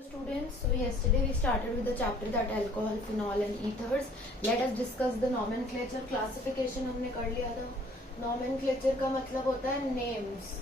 Students, so yesterday we started with the chapter that alcohol, phenol and ethers. Let us discuss the nomenclature. Classification हमने कर लिया था. Nomenclature का मतलब होता है names,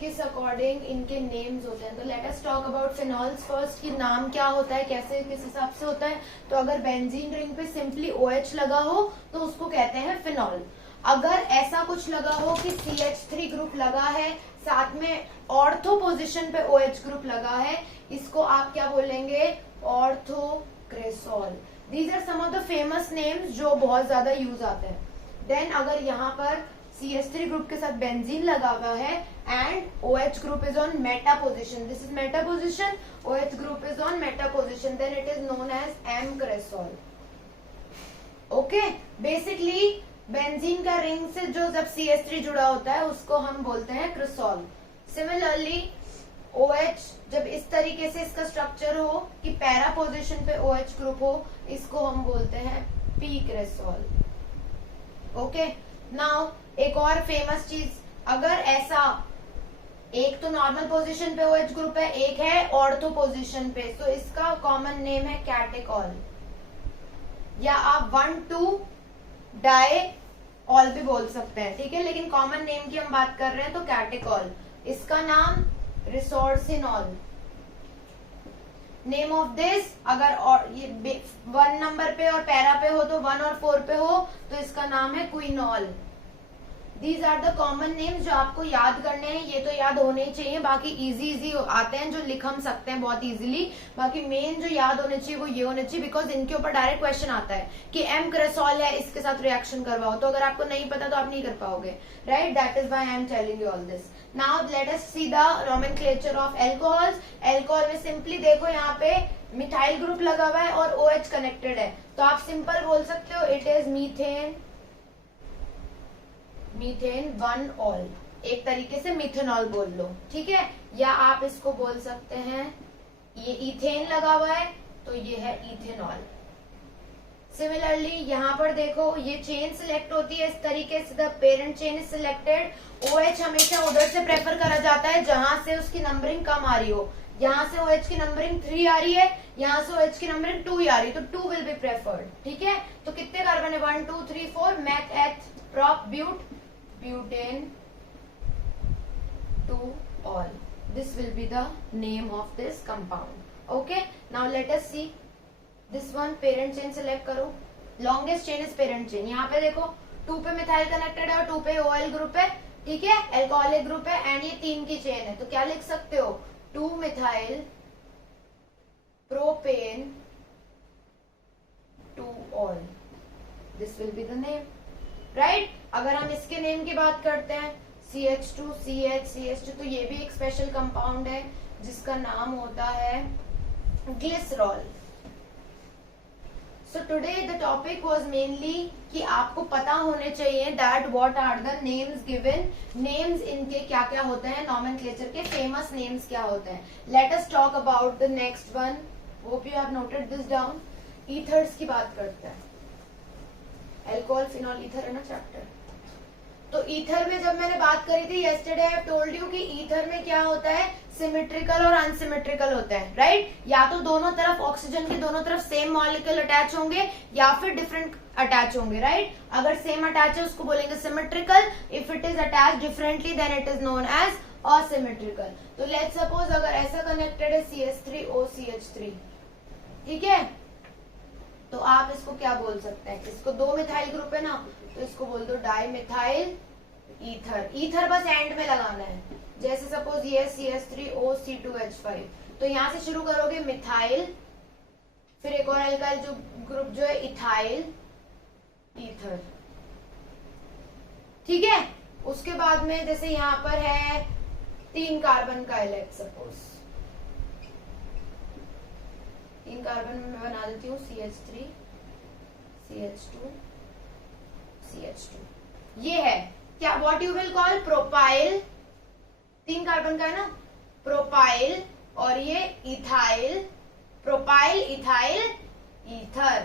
किस अकॉर्डिंग इनके नेम्स होते हैं. तो let us talk about phenols first कि नाम क्या होता है, कैसे किस हिसाब से होता है. तो अगर बेंजीन रिंग पे सिंपली OH लगा हो तो उसको कहते हैं फिनॉल. अगर ऐसा कुछ लगा हो कि CH3 ग्रुप लगा है, साथ में ऑर्थो पोजीशन पे OH ग्रुप लगा है, इसको आप क्या बोलेंगे, orthocresol. These are some of the famous names जो बहुत ज्यादा यूज आते हैं. देन अगर यहाँ पर CH3 ग्रुप के साथ बेंजीन लगा हुआ है and OH group is on meta position, this is meta position, OH group is on meta position, then it is known as m-cresol. Okay, basically benzene का रिंग से जो जब CH3 जुड़ा होता है उसको हम बोलते हैं क्रेसॉल. सिमिलरली OH जब इस तरीके से इसका स्ट्रक्चर हो कि पैरा पोजीशन पे OH ग्रुप हो, इसको हम बोलते हैं P-क्रेसॉल. ओके, नाउ एक और फेमस चीज, अगर ऐसा एक तो नॉर्मल पोजीशन पे OH ग्रुप है, एक है ऑर्थो पोजीशन पे, तो इसका कॉमन नेम है कैटेकॉल, या आप 1,2 डाई ऑल भी बोल सकते हैं. ठीक है, लेकिन कॉमन नेम की हम बात कर रहे हैं तो कैटेकॉल. इसका नाम रिसोर्सिनॉल. नेम ऑफ दिस, अगर और ये 1 नंबर पे और पैरा पे हो तो 1 और 4 पे हो तो इसका नाम है quinol. These are the common names जो आपको याद करने हैं. ये तो याद होने ही चाहिए, बाकी इजी आते हैं जो लिख हम सकते हैं बहुत इजीली. बाकी मेन जो याद होने चाहिए वो ये होने चाहिए, बिकॉज इनके ऊपर डायरेक्ट क्वेश्चन आता है कि M-क्रेसॉल है, इसके साथ रिएक्शन करवाओ. तो अगर आपको नहीं पता तो आप नहीं कर पाओगे, right. That is why I am telling you all this. Now let us see the nomenclature of alcohols. Alcohol में सिंपली देखो, यहाँ पे मिथाइल ग्रुप लगा हुआ है और OH कनेक्टेड है, तो आप सिंपल बोल सकते हो it is methane, methane 1 all. एक तरीके से मिथेनॉल बोल लो, ठीक है. या आप इसको बोल सकते हैं, ये इथेन लगा हुआ है तो ये है इथेनॉल. सिमिलरली यहाँ पर देखो, ये चेन सिलेक्ट होती है इस तरीके से, the parent chain is selected. OH हमेशा उधर से प्रेफर करा जाता है जहां से उसकी नंबरिंग कम आ रही हो. यहाँ से OH की नंबरिंग 3 आ रही है, यहाँ से OH की नंबरिंग 2 आ रही है, तो 2 विल बी प्रेफर्ड. ठीक है, तो कितने कार्बन है, 1 2 3 4, meth eth prop but, butane 2 all. This will be the name of this compound. Okay, now let us see this one. parent chain select करो, longest chain is parent chain. यहाँ पे देखो 2 पे मिथाइल कनेक्टेड है और 2 पे OL group है, ठीक है, एल्कोहलिक ग्रुप है, एंड ये 3 की चेन है. तो क्या लिख सकते हो, 2 methyl propane 2 all. This will be the name, right. अगर हम इसके नेम की बात करते हैं, CH2 CH CH2, तो ये भी एक स्पेशल कंपाउंड है जिसका नाम होता है glycerol. So today the topic was mainly कि आपको पता होने चाहिए that what are the names given. Names इनके क्या क्या होते हैं, नॉमेनक्लेचर के फेमस नेम्स क्या होते हैं. Let us talk about the next one. Hope you have noted this down. Ethers की बात करते हैं. एल्कोहल, फिनॉल, ईथर है ना चैप्टर. तो ईथर में जब मैंने बात करी थी येस्टरडे, आई टोल्ड यू कि ईथर में क्या होता है, सिमेट्रिकल और अनसिमेट्रिकल होता है, राइट. या तो दोनों तरफ, ऑक्सीजन के दोनों तरफ सेम मॉलिक्यूल अटैच होंगे या फिर डिफरेंट अटैच होंगे, राइट. अगर सेम अटैच है उसको बोलेंगे symmetrical. If it is attach differently then it is known as asymmetrical. तो लेट्स सपोज अगर ऐसा कनेक्टेड है CH3O CH3, ठीक है, तो आप इसको क्या बोल सकते हैं, इसको 2 मिथाइल ग्रुप है ना, तो इसको बोल दो डाई मिथाइल ईथर. ईथर बस एंड में लगाना है. जैसे सपोज ये CH3O C2H5, तो यहां से शुरू करोगे मिथाइल, फिर एक और एल्काइल जो ग्रुप जो है इथाइल ईथर, ठीक है. उसके बाद में जैसे यहाँ पर है 3 कार्बन का लेट्स सपोज 3 कार्बन में मैं बना देती हूँ CH3 CH2 CH2. ये है क्या, what you will call propyl. 3 carbon का है ना, प्रोपाइल, और ये इथाइल, प्रोपाइल इथाइल ईथर.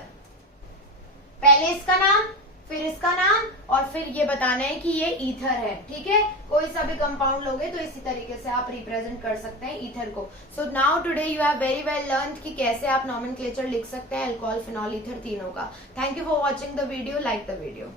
पहले इसका नाम फिर इसका नाम, और फिर ये बताना है कि ये ईथर है। ठीक है, कोई सा भी कंपाउंड लोगे तो इसी तरीके से आप रिप्रेजेंट कर सकते हैं ईथर को। So now today you have very well learn कि कैसे आप नॉमेनक्लेचर लिख सकते हैं अल्कोहल, फिनॉल, ईथर तीनों का। Thank you for watching the video, like the video.